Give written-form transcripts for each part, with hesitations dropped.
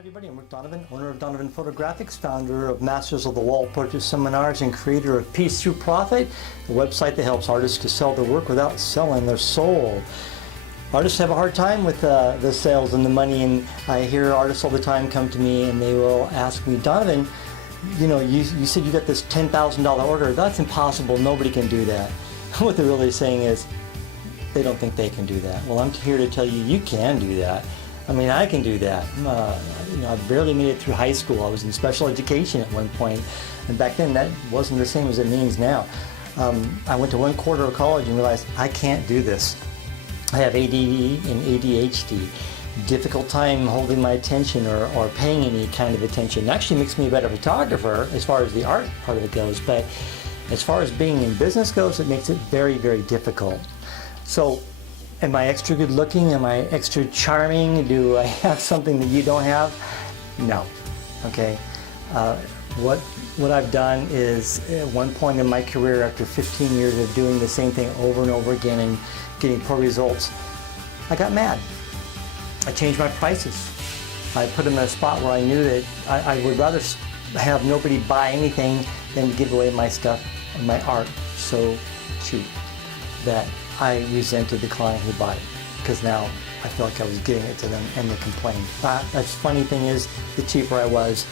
everybody, I'm Rick Donovan, owner of Donovan Photographics, founder of Masters of the Wall Portrait Seminars, and creator of Peace Through Profit, a website that helps artists to sell their work without selling their soul. Artists have a hard time with the sales and the money, and I hear artists all the time come to me and they will ask me, Donovan, you know, you said you got this $10,000 order. That's impossible. Nobody can do that. What they're really saying is they don't think they can do that. Well, I'm here to tell you, you can do that. I mean, I can do that. I barely made it through high school. I was in special education at one point, and back then that wasn't the same as it means now. I went to one quarter of college and realized I can't do this. I have ADD and ADHD. Difficult time holding my attention or paying any kind of attention. It actually makes me a better photographer as far as the art part of it goes, but as far as being in business goes, it makes it very, very difficult. So, am I extra good looking? Am I extra charming? Do I have something that you don't have? No. Okay. What I've done is, at one point in my career, after 15 years of doing the same thing over and over again and getting poor results, I got mad. I changed my prices. I put them in a spot where I knew that I would rather have nobody buy anything than give away my stuff and my art so cheap that I resented the client who bought it, because now I feel like I was giving it to them and they complained. The funny thing is, the cheaper I was,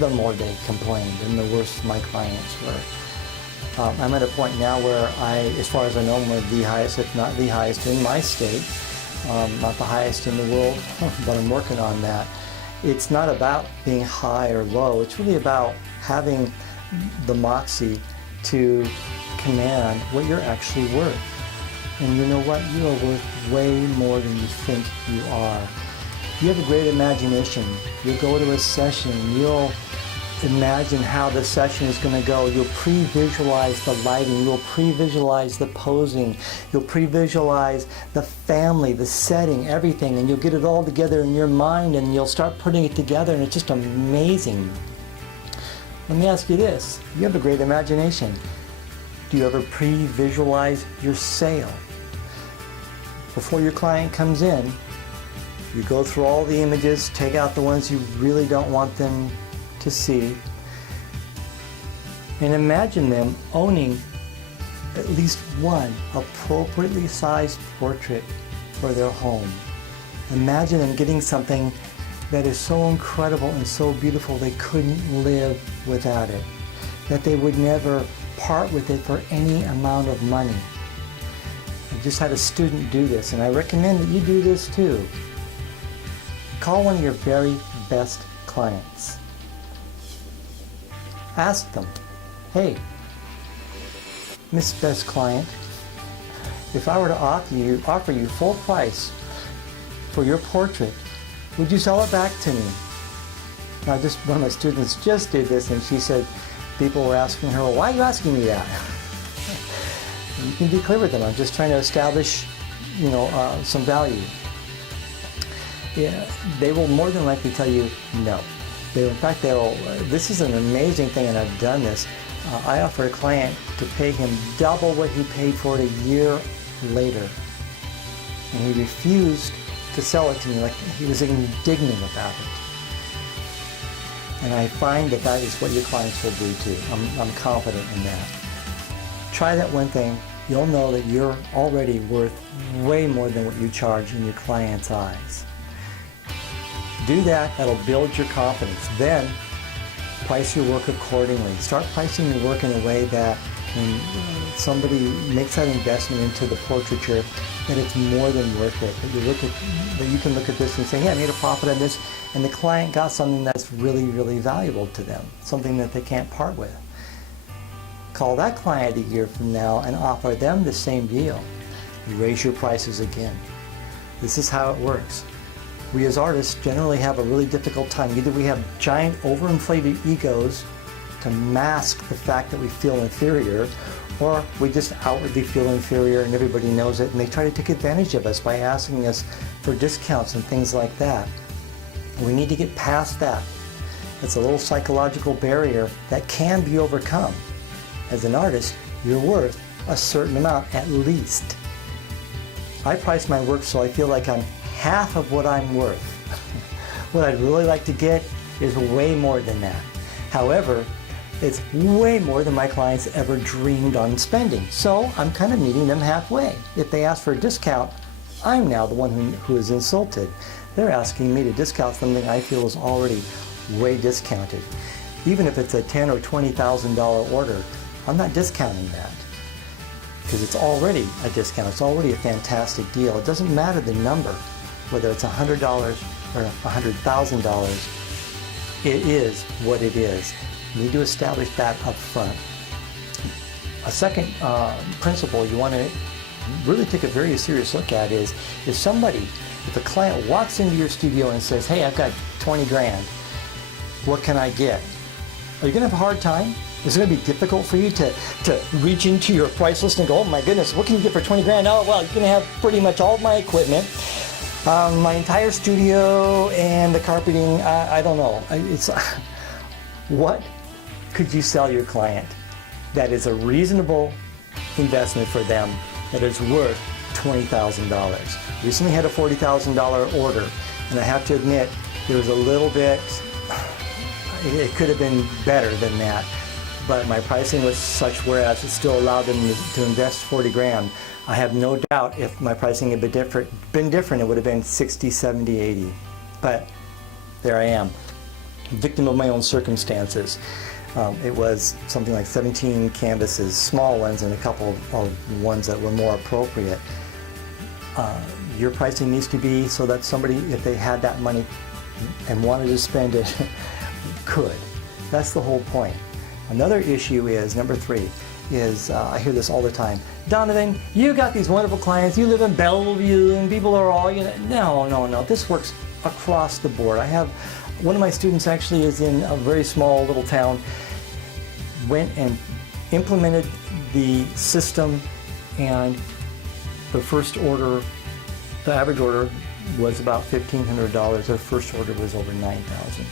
the more they complained and the worse my clients were. I'm at a point now where as far as I know, I'm one of the highest, if not the highest in my state. Not the highest in the world, but I'm working on that. It's not about being high or low. It's really about having the moxie to command what you're actually worth. And you know what? You are worth way more than you think you are. You have a great imagination. You'll go to a session. You'll imagine how the session is going to go. You'll pre-visualize the lighting. You'll pre-visualize the posing. You'll pre-visualize the family, the setting, everything. And you'll get it all together in your mind and you'll start putting it together, and it's just amazing. Let me ask you this. You have a great imagination. Do you ever pre-visualize your sale? Before your client comes in, you go through all the images, take out the ones you really don't want them to see, and imagine them owning at least one appropriately sized portrait for their home. Imagine them getting something that is so incredible and so beautiful they couldn't live without it, that they would never part with it for any amount of money. I just had a student do this, and I recommend that you do this too. Call one of your very best clients. Ask them, hey, Miss Best Client, if I were to offer you full price for your portrait, would you sell it back to me? Now, one of my students just did this, and she said, people were asking her, well, why are you asking me that? You can be clear with them. I'm just trying to establish, some value. Yeah, they will more than likely tell you no. In fact, this is an amazing thing, and I've done this. I offered a client to pay him double what he paid for it a year later. And he refused to sell it to me, like he was indignant about it. And I find that is what your clients will do too. I'm confident in that. Try that one thing. You'll know that you're already worth way more than what you charge in your client's eyes. Do that. That'll build your confidence. Then price your work accordingly. Start pricing your work in a way that when somebody makes that investment into the portraiture, that it's more than worth it. That you can look at this and say, hey, I made a profit on this, and the client got something that's really, really valuable to them, something that they can't part with. Call that client a year from now and offer them the same deal. You raise your prices again. This is how it works. We as artists generally have a really difficult time. Either we have giant overinflated egos to mask the fact that we feel inferior, or we just outwardly feel inferior and everybody knows it, and they try to take advantage of us by asking us for discounts and things like that. We need to get past that. It's a little psychological barrier that can be overcome. As an artist, you're worth a certain amount at least. I price my work so I feel like I'm half of what I'm worth. What I'd really like to get is way more than that. However, it's way more than my clients ever dreamed on spending. So I'm kind of meeting them halfway. If they ask for a discount, I'm now the one who is insulted. They're asking me to discount something I feel is already way discounted. Even if it's a $10,000 or $20,000 order, I'm not discounting that because it's already a discount. It's already a fantastic deal. It doesn't matter the number, whether it's $100 or $100,000. It is what it is. You need to establish that up front. A second principle you want to really take a very serious look at is if a client walks into your studio and says, hey, I've got 20 grand, what can I get? Are you going to have a hard time? Is it going to be difficult for you to reach into your price list and go, oh my goodness, what can you get for 20 grand? Oh, well, you're going to have pretty much all of my equipment, my entire studio, and the carpeting. I don't know. What could you sell your client that is a reasonable investment for them that is worth $20,000? Recently had a $40,000 order, and I have to admit, there was a little bit, it could have been better than that, but my pricing was such whereas it still allowed them to invest 40 grand. I have no doubt if my pricing had been different, it would have been 60, 70, 80. But there I am, victim of my own circumstances. It was something like 17 canvases, small ones, and a couple of ones that were more appropriate. Your pricing needs to be so that somebody, if they had that money and wanted to spend it, could. That's the whole point. Another issue is, number 3, is I hear this all the time. Donovan, you got these wonderful clients, you live in Bellevue, and people are all, no. This works across the board. I have, one of my students actually is in a very small little town, went and implemented the system, and the first order, the average order was about $1,500. Their first order was over $9,000.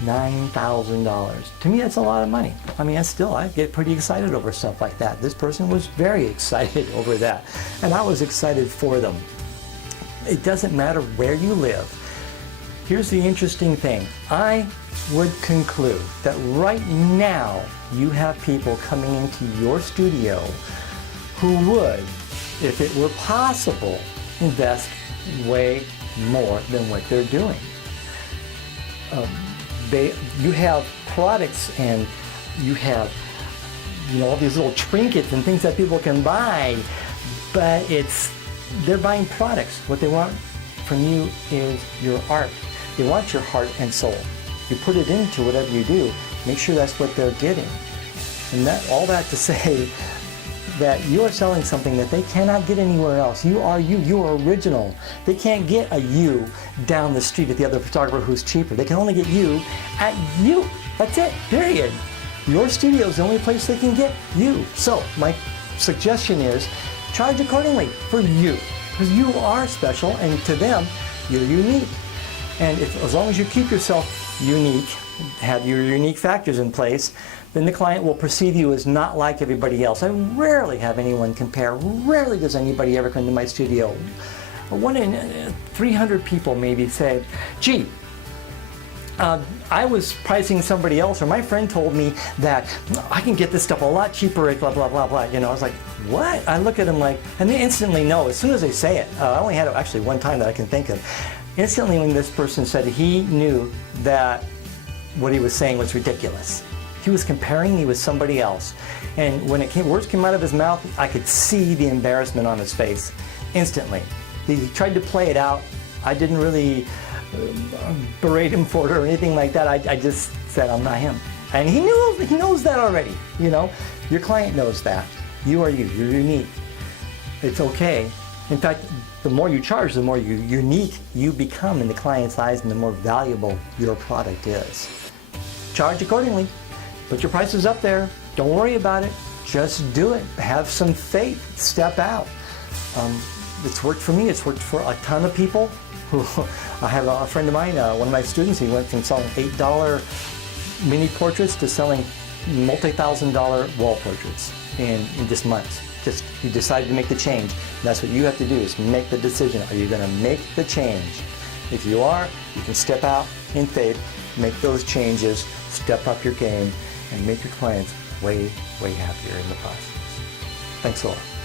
$9,000. To me, that's a lot of money. I mean, I get pretty excited over stuff like that. This person was very excited over that, and I was excited for them. It doesn't matter where you live. Here's the interesting thing. I would conclude that right now you have people coming into your studio who would, if it were possible, invest way more than what they're doing. You have products and you have all these little trinkets and things that people can buy, but they're buying products. What they want from you is your art. They want your heart and soul. You put it into whatever you do, make sure that's what they're getting. And all that to say that you are selling something that they cannot get anywhere else. You are you. You are original. They can't get a you down the street at the other photographer who's cheaper. They can only get you at you. That's it, period. Your studio is the only place they can get you. So my suggestion is charge accordingly for you, because you are special, and to them, you're unique. And as long as you keep yourself unique, have your unique factors in place, then the client will perceive you as not like everybody else. I rarely have anyone compare. Rarely does anybody ever come to my studio. 1 in 300 people maybe say, gee, I was pricing somebody else, or my friend told me that I can get this stuff a lot cheaper at blah, blah, blah, blah. I was like, what? I look at them like, and they instantly know as soon as they say it. I only had it actually one time that I can think of. Instantly when this person said it, he knew that what he was saying was ridiculous. He was comparing me with somebody else. And when words came out of his mouth, I could see the embarrassment on his face instantly. He tried to play it out. I didn't really berate him for it or anything like that. I just said, I'm not him. And he knows that already. Your client knows that. You are you. You're unique. It's okay. In fact, the more you charge, the more unique you become in the client's eyes, and the more valuable your product is. Charge accordingly. Put your prices up there. Don't worry about it. Just do it. Have some faith. Step out. It's worked for me. It's worked for a ton of people. I have a friend of mine, one of my students, he went from selling $8 mini portraits to selling multi-$1,000 wall portraits in just months. You decided to make the change. That's what you have to do, is make the decision. Are you going to make the change? If you are, you can step out in faith, make those changes, step up your game, and make your clients way, way happier in the process. Thanks a lot.